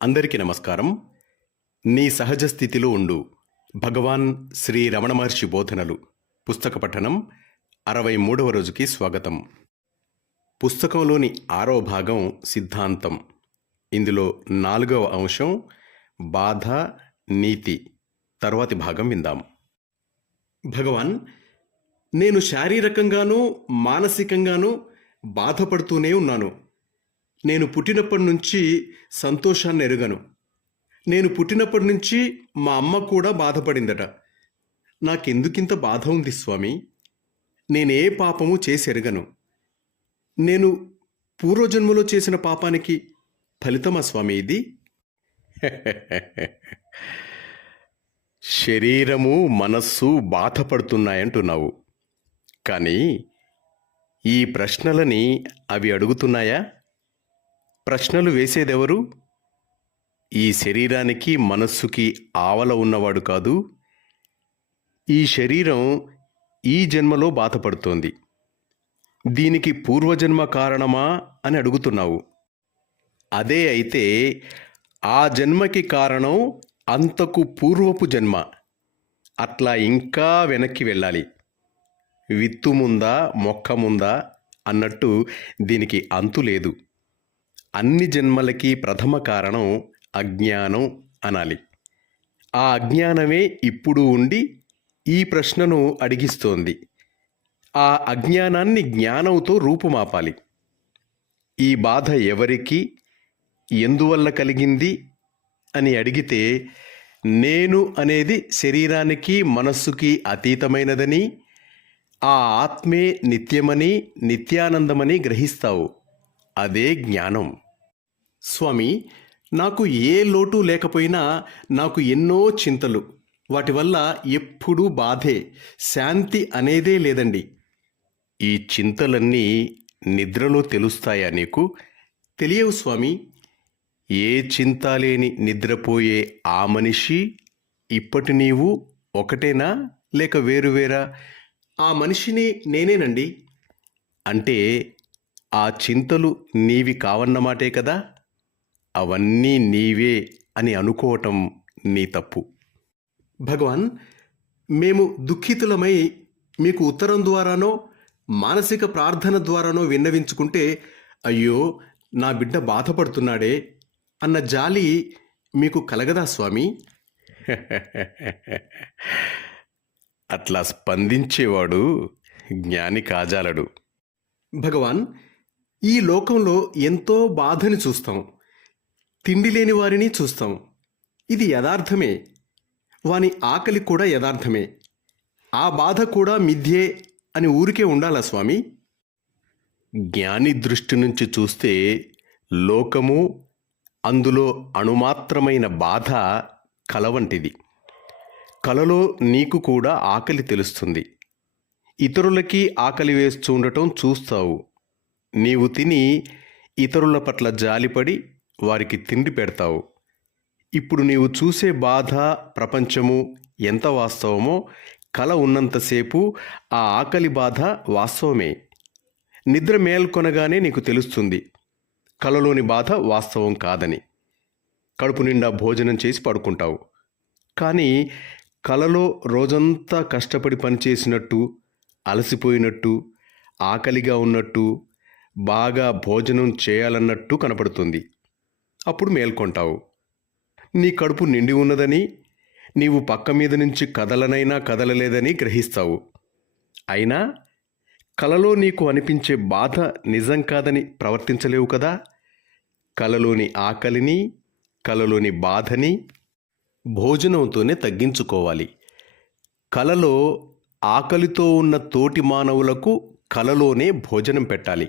అందరికీ నమస్కారం. నీ సహజ స్థితిలో ఉండు భగవాన్ శ్రీ రమణ మహర్షి బోధనలు పుస్తక పఠనం 63వ రోజుకి స్వాగతం. పుస్తకంలోని 6వ భాగం సిద్ధాంతం. ఇందులో 4వ అంశం బాధ నీతి. తర్వాతి భాగం విందాం. భగవాన్, నేను శారీరకంగానూ మానసికంగానూ బాధపడుతూనే ఉన్నాను. నేను పుట్టినప్పటి నుంచి సంతోషాన్ని ఎరుగను. నేను పుట్టినప్పటి నుంచి మా అమ్మ కూడా బాధపడిందట. నాకెందుకింత బాధ ఉంది స్వామి? నేనే పాపము చేసి ఎరగను. నేను పూర్వజన్మలో చేసిన పాపానికి ఫలితమా స్వామి ఇది? శరీరము మనస్సు బాధపడుతున్నాయంటున్నావు. కానీ ఈ ప్రశ్నలని అవి అడుగుతున్నాయా? ప్రశ్నలు వేసేదెవరు? ఈ శరీరానికి మనస్సుకి ఆవల ఉన్నవాడు కాదు. ఈ శరీరం ఈ జన్మలో బాధపడుతోంది. దీనికి పూర్వజన్మ కారణమా అని అడుగుతున్నావు. అదే అయితే ఆ జన్మకి కారణం అంతకు పూర్వపు జన్మ. అట్లా ఇంకా వెనక్కి వెళ్ళాలి. విత్తు ముందా మొక్క ముందా అన్నట్టు దీనికి అంతు లేదు. అన్ని జన్మలకి ప్రథమ కారణం అజ్ఞానం అనాలి. ఆ అజ్ఞానమే ఇప్పుడు ఉండి ఈ ప్రశ్నను అడిగిస్తోంది. ఆ అజ్ఞానాన్ని జ్ఞానంతో రూపుమాపాలి. ఈ బాధ ఎవరికి, ఎందువల్ల కలిగింది అని అడిగితే నేను అనేది శరీరానికి మనస్సుకి అతీతమైనదని, ఆ ఆత్మే నిత్యమని నిత్యానందమని గ్రహిస్తావు. అదే జ్ఞానం. స్వామి, నాకు ఏ లోటు లేకపోయినా నాకు ఎన్నో చింతలు. వాటి వల్ల ఎప్పుడూ బాధే, శాంతి అనేదే లేదండి. ఈ చింతలన్నీ నిద్రలో తెలుస్తాయా నీకు? తెలియవు స్వామి. ఏ చింత లేని నిద్రపోయే ఆ మనిషి ఇప్పటి నీవు ఒకటేనా లేక వేరువేరా? ఆ మనిషిని నేనేనండి. అంటే ఆ చింతలు నీవి కావన్నమాటే కదా. అవన్నీ నీవే అని అనుకోవటం నీ తప్పు. భగవాన్, మేము దుఃఖితులమై మీకు ఉత్తరం ద్వారానో మానసిక ప్రార్థన ద్వారానో విన్నవించుకుంటే, అయ్యో నా బిడ్డ బాధపడుతున్నాడే అన్న జాలి మీకు కలగదా స్వామి? అట్లా స్పందించేవాడు జ్ఞాని కాజాలడు. భగవాన్, ఈ లోకంలో ఎంతో బాధని చూస్తాం. తిండి లేని వారిని చూస్తాం. ఇది యథార్థమే. వాని ఆకలి కూడా యథార్థమే. ఆ బాధ కూడా మిథ్యే అని ఊరికే ఉండాలా స్వామి? జ్ఞాని దృష్టి నుంచి చూస్తే లోకము, అందులో అణుమాత్రమైన బాధ కల వంటిది. కలలో నీకు కూడా ఆకలి తెలుస్తుంది. ఇతరులకి ఆకలి వేస్తూ ఉండటం చూస్తావు. నీవు తిని ఇతరుల పట్ల జాలిపడి వారికి తిండి పెడతావు. ఇప్పుడు నీవు చూసే బాధ, ప్రపంచము ఎంత వాస్తవమో కల ఉన్నంతసేపు ఆ ఆకలి బాధ వాస్తవమే. నిద్ర మేల్కొనగానే నీకు తెలుస్తుంది కలలోని బాధ వాస్తవం కాదని. కడుపు నిండా భోజనం చేసి పడుకుంటావు. కానీ కలలో రోజంతా కష్టపడి పనిచేసినట్టు, అలసిపోయినట్టు, ఆకలిగా ఉన్నట్టు, బాగా భోజనం చేయాలన్నట్టు కనపడుతుంది. అప్పుడు మేల్కొంటావు. నీ కడుపు నిండి ఉన్నదని, నీవు పక్క మీద నుంచి కదలనైనా కదలలేదని గ్రహిస్తావు. అయినా కలలో నీకు అనిపించే బాధ నిజం కాదని ప్రవర్తించలేవు కదా. కలలోని ఆకలిని, కలలోని బాధని భోజనంతోనే తగ్గించుకోవాలి. కలలో ఆకలితో ఉన్న తోటి మానవులకు కలలోనే భోజనం పెట్టాలి.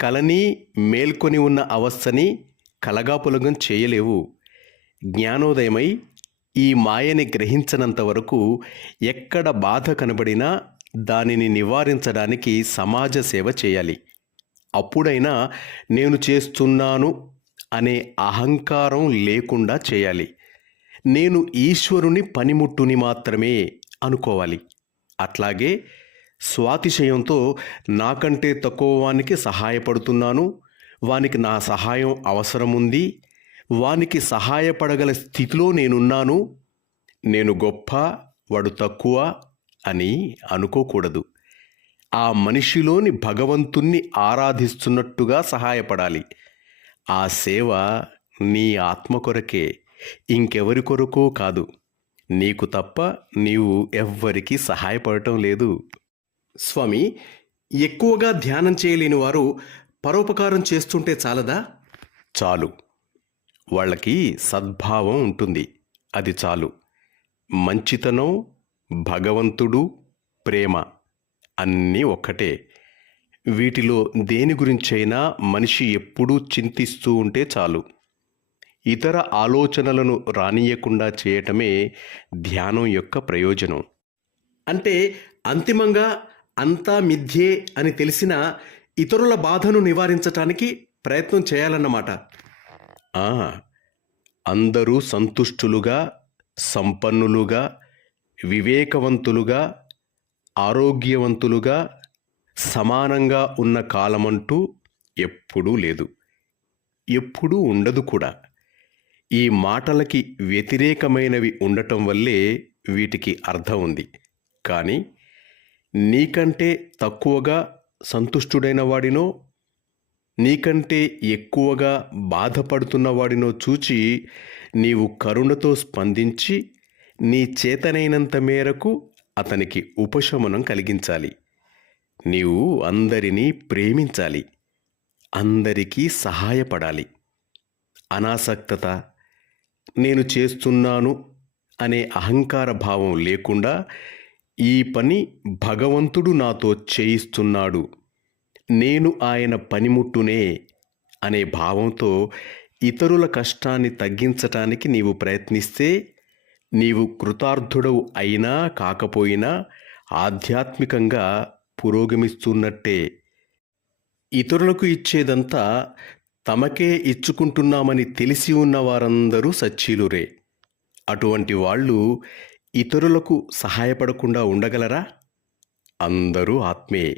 కలని, మేల్కొని ఉన్న అవస్థని కలగాపులగం చేయలేవు. జ్ఞానోదయమై ఈ మాయని గ్రహించనంత వరకు ఎక్కడ బాధ కనబడినా దానిని నివారించడానికి సమాజ సేవ చేయాలి. అప్పుడైనా నేను చేస్తున్నాను అనే అహంకారం లేకుండా చేయాలి. నేను ఈశ్వరుని పనిముట్టుని మాత్రమే అనుకోవాలి. అట్లాగే స్వాతిశయంతో నాకంటే తక్కువ వానికి సహాయపడుతున్నాను, వానికి నా సహాయం అవసరముంది, వానికి సహాయపడగల స్థితిలో నేనున్నాను, నేను గొప్ప, వాడు తక్కువ అని అనుకోకూడదు. ఆ మనిషిలోని భగవంతుణ్ణి ఆరాధిస్తున్నట్టుగా సహాయపడాలి. ఆ సేవ నీ ఆత్మ కొరకే, ఇంకెవరి కొరకో కాదు. నీకు తప్ప నీవు ఎవ్వరికీ సహాయపడటం లేదు. స్వామి, ఎక్కువగా ధ్యానం చేయలేని వారు పరోపకారం చేస్తుంటే చాలదా? చాలు. వాళ్ళకి సద్భావం ఉంటుంది, అది చాలు. మంచితనం, భగవంతుడు, ప్రేమ అన్నీ ఒక్కటే. వీటిలో దేని గురించైనా మనిషి ఎప్పుడూ చింతిస్తూ ఉంటే చాలు. ఇతర ఆలోచనలను రానియకుండా చేయటమే ధ్యానం యొక్క ప్రయోజనం. అంటే అంతిమంగా అంతా మిథ్యే అని తెలిసినా ఇతరుల బాధను నివారించటానికి ప్రయత్నం చేయాలన్నమాట. ఆ, అందరూ సంతుష్టులుగా, సంపన్నులుగా, వివేకవంతులుగా, ఆరోగ్యవంతులుగా, సమానంగా ఉన్న కాలమంటూ ఎప్పుడూ లేదు, ఎప్పుడూ ఉండదు కూడా. ఈ మాటలకి వ్యతిరేకమైనవి ఉండటం వల్లే వీటికి అర్థం ఉంది. కానీ నీకంటే తక్కువగా సంతుష్టుడైన వాడినో, నీకంటే ఎక్కువగా బాధపడుతున్నవాడినో చూచి నీవు కరుణతో స్పందించి నీ చేతనైనంత మేరకు అతనికి ఉపశమనం కలిగించాలి. నీవు అందరినీ ప్రేమించాలి, అందరికీ సహాయపడాలి. అనాసక్తత, నేను చేస్తున్నాను అనే అహంకార భావం లేకుండా ఈ పని భగవంతుడు నాతో చేయిస్తున్నాడు, నేను ఆయన పనిముట్టునే అనే భావంతో ఇతరుల కష్టాన్ని తగ్గించటానికి నీవు ప్రయత్నిస్తే నీవు కృతార్థుడవు అయినా కాకపోయినా ఆధ్యాత్మికంగా పురోగమిస్తున్నట్టే. ఇతరులకు ఇచ్చేదంతా తమకే ఇచ్చుకుంటున్నామని తెలిసి ఉన్న వారందరూ సచ్చీలురే. అటువంటి వాళ్ళు ఇతరులకు సహాయపడకుండా ఉండగలరా? అందరూ ఆత్మే.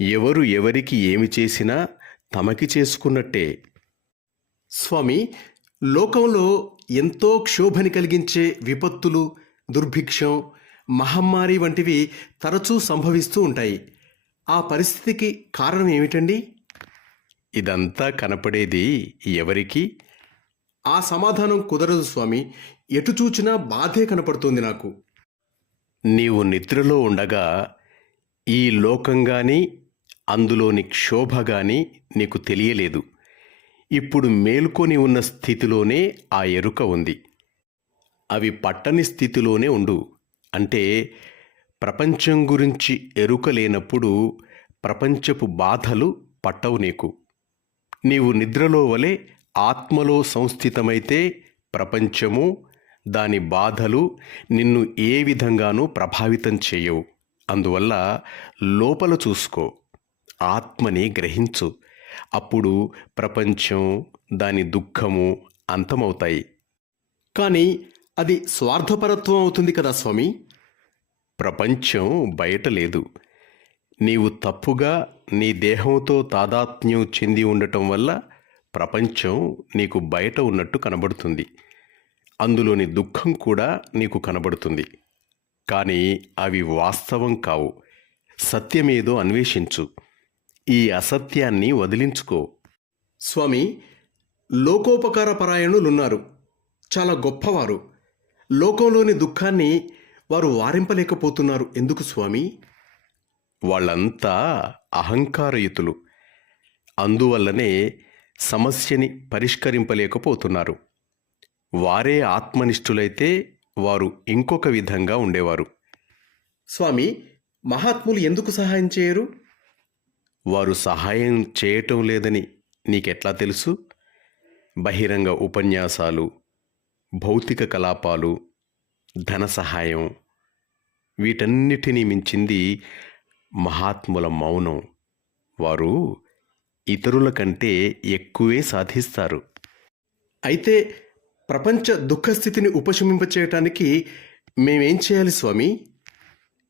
ఎవరు ఎవరికి ఏమి చేసినా తమకి చేసుకున్నట్టే. స్వామి, లోకంలో ఎంతో క్షోభని కలిగించే విపత్తులు, దుర్భిక్షం, మహమ్మారి వంటివి తరచూ సంభవిస్తూ ఉంటాయి. ఆ పరిస్థితికి కారణం ఏమిటండి? ఇదంతా కనపడేది ఎవరికి? ఆ సమాధానం కుదరదు స్వామి. ఎటు చూచినా బాధే కనపడుతుంది నాకు. నీవు నిద్రలో ఉండగా ఈ లోకం గాని, అందులోని క్షోభ గాని నీకు తెలియలేదు. ఇప్పుడు మేల్కొని ఉన్న స్థితిలోనే ఆ ఎరుక ఉంది. అవి పట్టని స్థితిలోనే ఉండు. అంటే ప్రపంచం గురించి ఎరుక లేనప్పుడు ప్రపంచపు బాధలు పట్టవు నీకు. నీవు నిద్రలో వలె ఆత్మలో సంస్థితమైతే ప్రపంచము, దాని బాధలు నిన్ను ఏ విధంగానూ ప్రభావితం చేయవు. అందువల్ల లోపల చూసుకో, ఆత్మని గ్రహించు. అప్పుడు ప్రపంచం, దాని దుఃఖము అంతమవుతాయి. కానీ అది స్వార్థపరత్వం అవుతుంది కదా స్వామి? ప్రపంచం బయట లేదు. నీవు తప్పుగా నీ దేహంతో తాదాత్మ్యం చెంది ఉండటం వల్ల ప్రపంచం నీకు బయట ఉన్నట్టు కనబడుతుంది. అందులోని దుఃఖం కూడా నీకు కనబడుతుంది. కానీ అవి వాస్తవం కావు. సత్యమేదో అన్వేషించు. ఈ అసత్యాన్ని వదిలించుకో. స్వామి, లోకోపకార పరాయణులున్నారు, చాలా గొప్పవారు. లోకంలోని దుఃఖాన్ని వారు వారింపలేకపోతున్నారు. ఎందుకు స్వామి? వాళ్ళంతా అహంకారయుతులు. అందువల్లనే సమస్యని పరిష్కరింపలేకపోతున్నారు. వారే ఆత్మనిష్ఠులైతే వారు ఇంకొక విధంగా ఉండేవారు. స్వామి, మహాత్ములు ఎందుకు సహాయం చేయరు? వారు సహాయం చేయటం లేదని నీకెట్లా తెలుసు? బహిరంగ ఉపన్యాసాలు, భౌతిక కలాపాలు, ధన సహాయం, వీటన్నిటినీ మించింది మహాత్ముల మౌనం. వారు ఇతరుల కంటే ఎక్కువే సాధిస్తారు. అయితే ప్రపంచ దుఃఖస్థితిని ఉపశమింపచేయటానికి మేమేం చేయాలి స్వామి?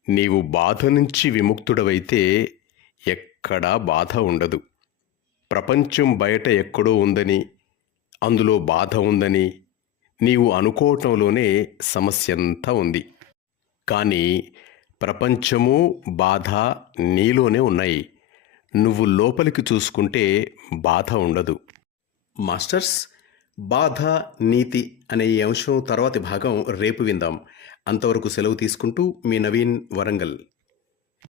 నీవు బాధ నుంచి విముక్తుడవైతే ఎక్కడా బాధ ఉండదు. ప్రపంచం బయట ఎక్కడో ఉందని, అందులో బాధ ఉందని నీవు అనుకోవటంలోనే సమస్యంతా ఉంది. కానీ ప్రపంచము, బాధ నీలోనే ఉన్నాయి. నువ్వు లోపలికి చూసుకుంటే బాధ ఉండదు. మాస్టర్స్, బాధ, నీతి అనే ఈ అంశం తర్వాతి భాగం రేపు విందాం. అంతవరకు సెలవు తీసుకుంటూ మీ నవీన్, వరంగల్.